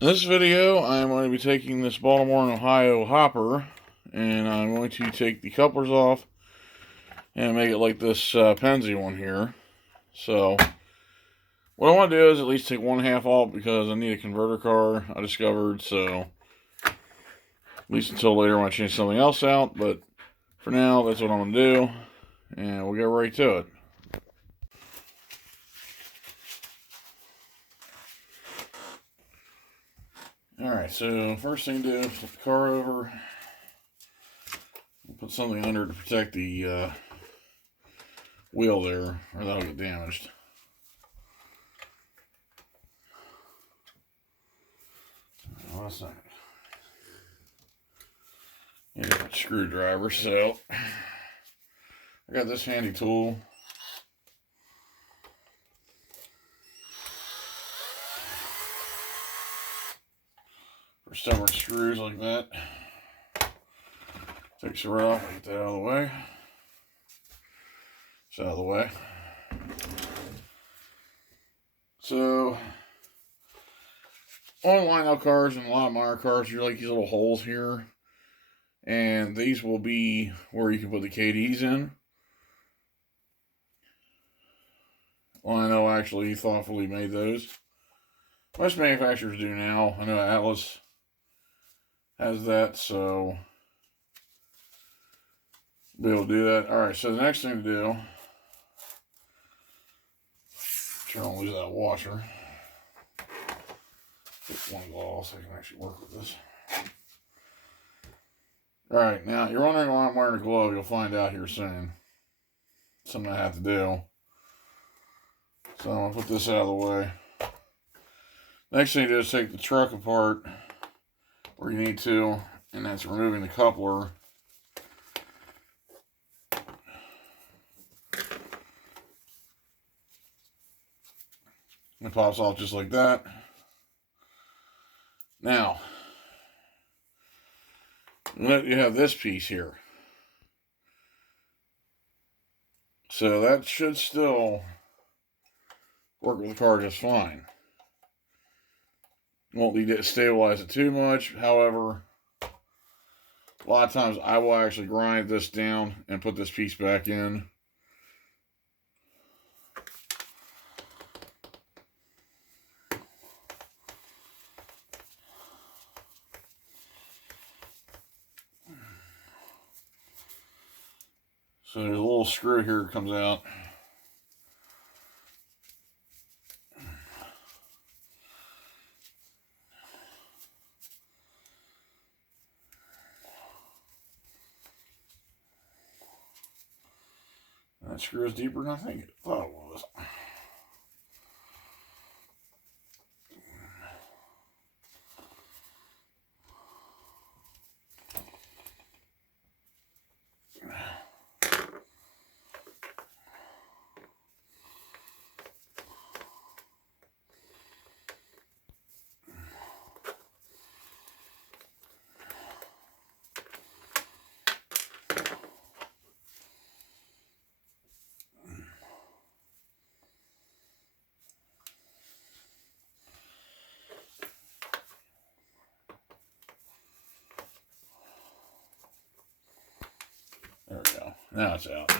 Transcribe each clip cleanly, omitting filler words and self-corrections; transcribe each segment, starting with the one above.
In this video, I'm going to be taking this Baltimore and Ohio hopper, and I'm going to take the couplers off and make it like this Penzi one here. So, what I want to do is at least take one half off because I need a converter car, I discovered, so at least until later when I change something else out, but for now, that's what I'm going to do, and we'll get right to it. Alright, so first thing to do is flip the car over. Put something under to protect the wheel there, or that'll get damaged. Oh, that's not. Need a screwdriver, so I got this handy tool. For stubborn screws like that. Takes the rod, get that out of the way. It's out of the way. So, on Lionel cars and a lot of Meyer cars, you're like these little holes here. And these will be where you can put the Kadees in. Lionel actually thoughtfully made those. Most manufacturers do now. I know Atlas has that, so be able to do that. Alright, so the next thing to do, try to lose that washer. Get one glove so I can actually work with this. Alright, now you're wondering why I'm wearing a glove. You'll find out here soon. Something I have to do. So I'm going to put this out of the way. Next thing to do is take the truck apart where you need to, and that's removing the coupler. It pops off just like that. Now, you have this piece here. So that should still work with the car just fine. Won't need to stabilize it too much. However, a lot of times I will actually grind this down and put this piece back in. So there's a little screw here that comes out. That screw is deeper than I think it thought it was. There we go. Now it's out.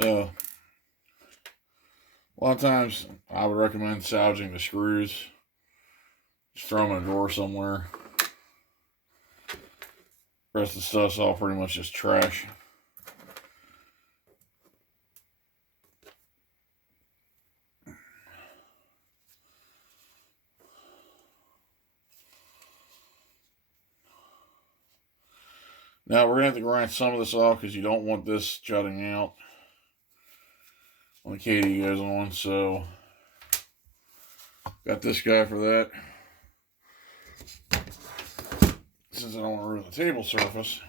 So, a lot of times I would recommend salvaging the screws. Just throw them in a drawer somewhere. The rest of the stuff's all pretty much just trash. Now we're going to have to grind some of this off because you don't want this jutting out when the Kadee goes on. So, got this guy for that. Since I don't want to ruin the table surface.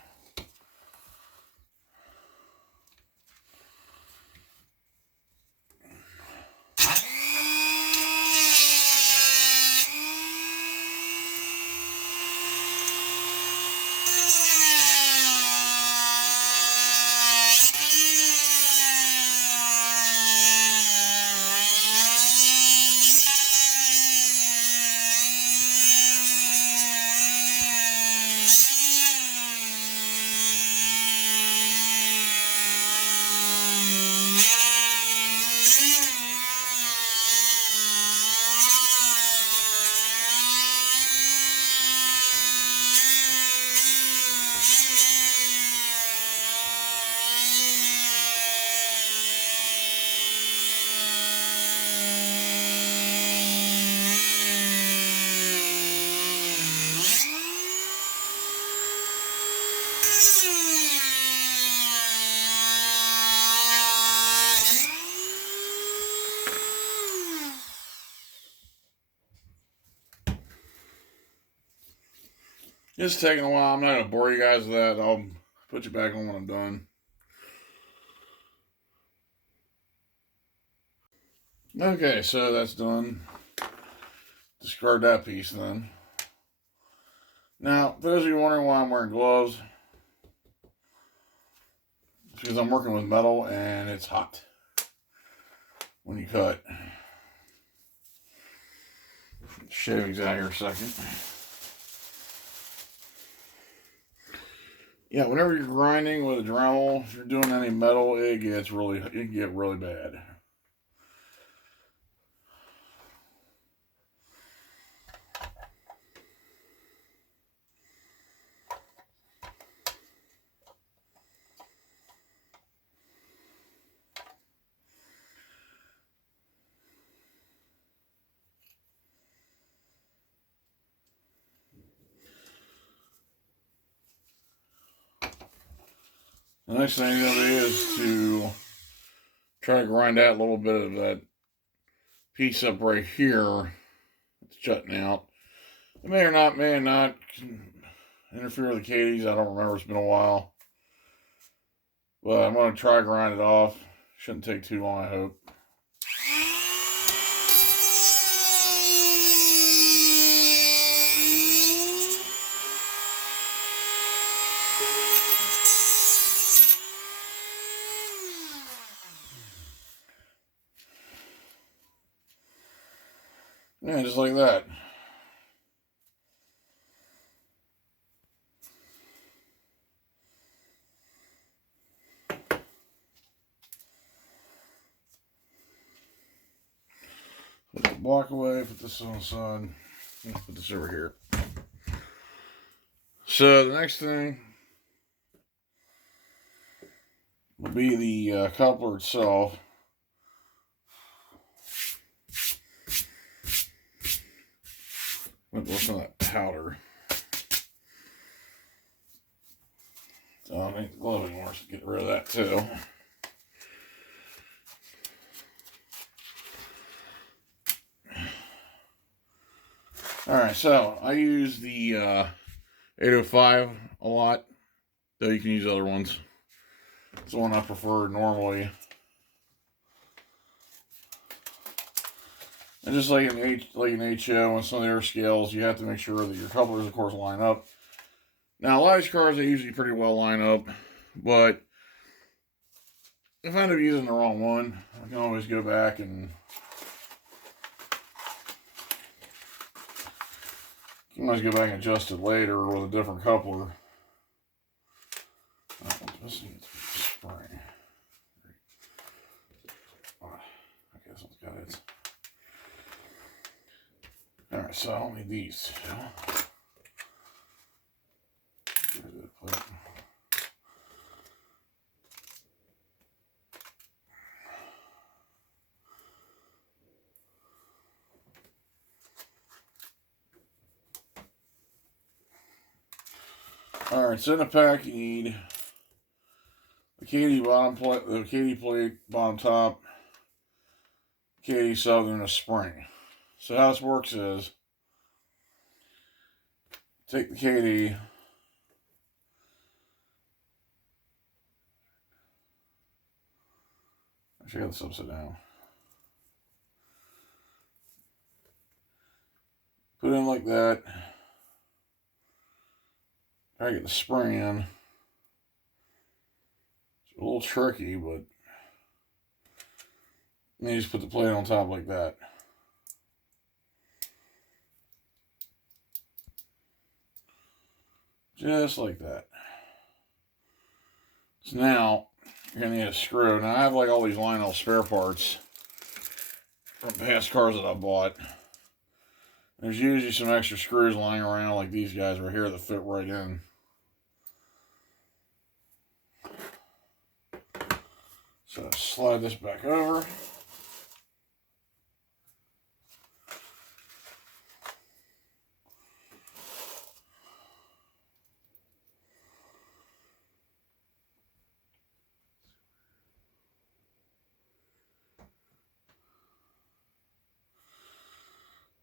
It's taking a while. I'm not going to bore you guys with that. I'll put you back on when I'm done. Okay, so that's done. Discard that piece then. Now, for those of you wondering why I'm wearing gloves, it's because I'm working with metal and it's hot when you cut. Shaving's out here a second. Yeah, whenever you're grinding with a Dremel, if you're doing any metal, it can get really bad. The next thing you're going to do is to try to grind out a little bit of that piece up right here. It's jutting out. It may or not interfere with the Kadees. I don't remember. It's been a while. But I'm going to try to grind it off. Shouldn't take too long, I hope. Yeah, just like that. Put the block away, put this on the side. Let's put this over here. So the next thing will be the coupler itself. Went with some of that powder. So I need the glove anymore, so get rid of that too. Alright, so I use the 805 a lot, though you can use other ones. It's the one I prefer normally. And just like an HO and some of the other scales, you have to make sure that your couplers, of course, line up. Now, a lot of these cars, they usually pretty well line up, but if I end up using the wrong one, I can always go back and adjust it later with a different coupler. This needs spring. I guess it's got it. Alright, so I'll need these two. Alright, so in the pack you need the Kadee bottom plate, the Kadee plate bottom top, Kadee Southern, a spring. So how this works is, take the Kadee, actually I got this upside down. Put it in like that. Try to get the spring in. It's a little tricky, but then you just put the plate on top like that. Just like that. So now, you're going to need a screw. Now I have like all these Lionel spare parts from past cars that I bought. There's usually some extra screws lying around like these guys right here that fit right in. So slide this back over.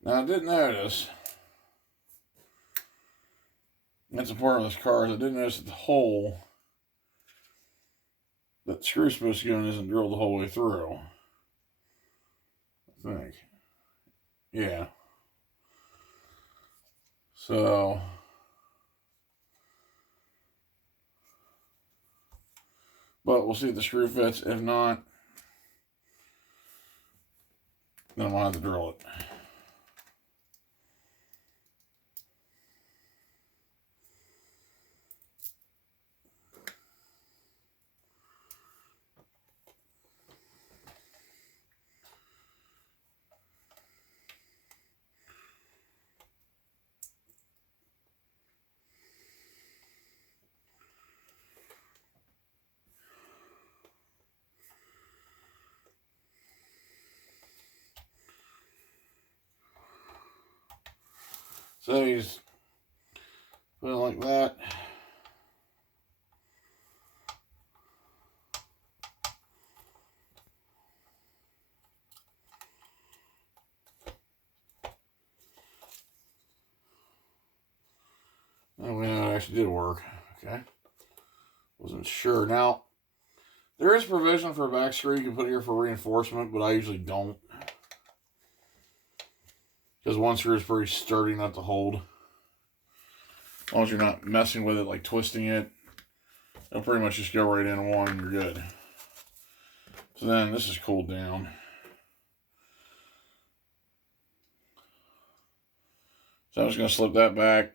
Now I did notice, that's a part of this car. I didn't notice that the hole that the screw's supposed to go in isn't drilled the whole way through. I think. Yeah. So, but we'll see if the screw fits. If not, then I'm going to have to drill it. So you just put it like that. Oh, we know it actually did work. Okay. Wasn't sure. Now, there is provision for a back screw you can put here for reinforcement, but I usually don't. Because one screw is pretty sturdy not to hold. As long as you're not messing with it, like twisting it, it'll pretty much just go right in one and you're good. So then this is cooled down. So I'm just going to slip that back.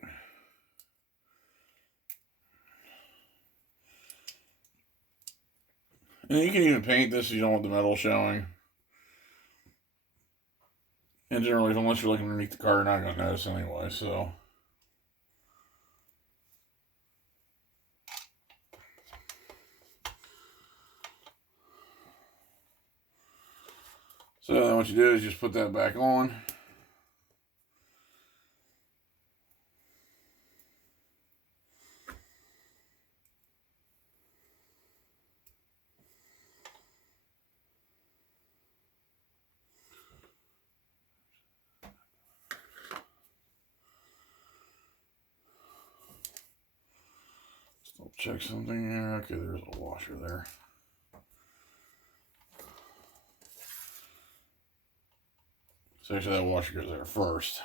And you can even paint this if you don't want the metal showing. And generally, unless you're looking underneath the car, you're not going to notice anyway, so. So then what you do is just put that back on. Still check something here. Okay, there's a washer there. So actually that washer goes there first.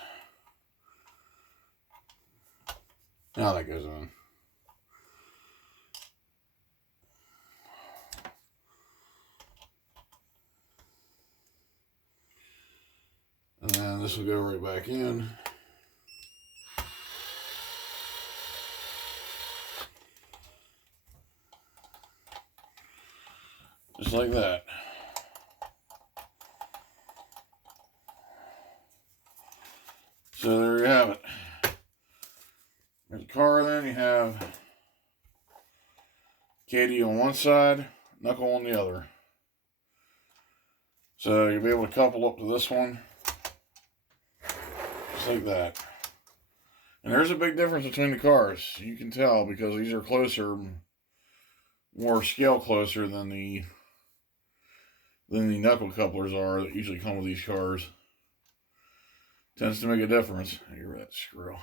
Now that goes in. And then this will go right back in. Just like that. So there you have it. There's the car, then you have Kadee on one side, knuckle on the other. So you'll be able to couple up to this one. Just like that. And there's a big difference between the cars. You can tell because these are closer, more scale closer than the knuckle couplers are that usually come with these cars. Tends to make a difference. Here's that screw.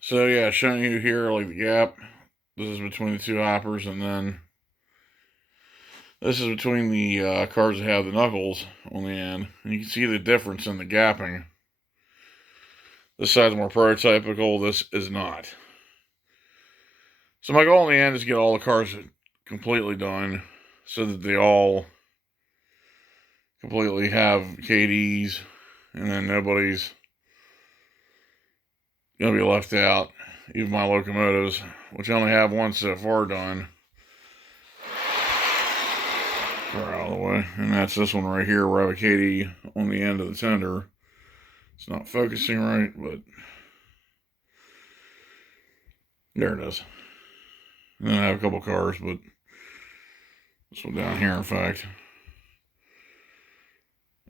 So yeah, showing you here like the gap. This is between the two hoppers, and then this is between the cars that have the knuckles on the end. And you can see the difference in the gapping. This side's more prototypical, this is not. So my goal in the end is to get all the cars completely done so that they all completely have Kadees, and then nobody's gonna be left out. Even my locomotives, which I only have one so far done, are out of the way. And that's this one right here where I have a Kadee on the end of the tender. It's not focusing right, but there it is. And then I have a couple cars, but this one down here, in fact.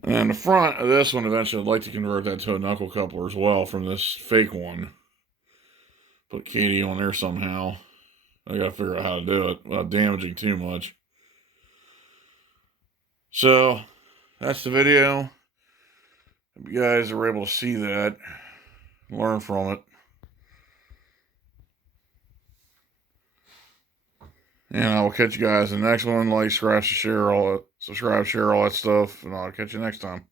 And then the front of this one, eventually I'd like to convert that to a knuckle coupler as well from this fake one. Put Kadee on there somehow. I gotta figure out how to do it without damaging too much. So, that's the video. Hope you guys are able to see that, learn from it. And I will catch you guys in the next one. Like, subscribe, share all that stuff. And I'll catch you next time.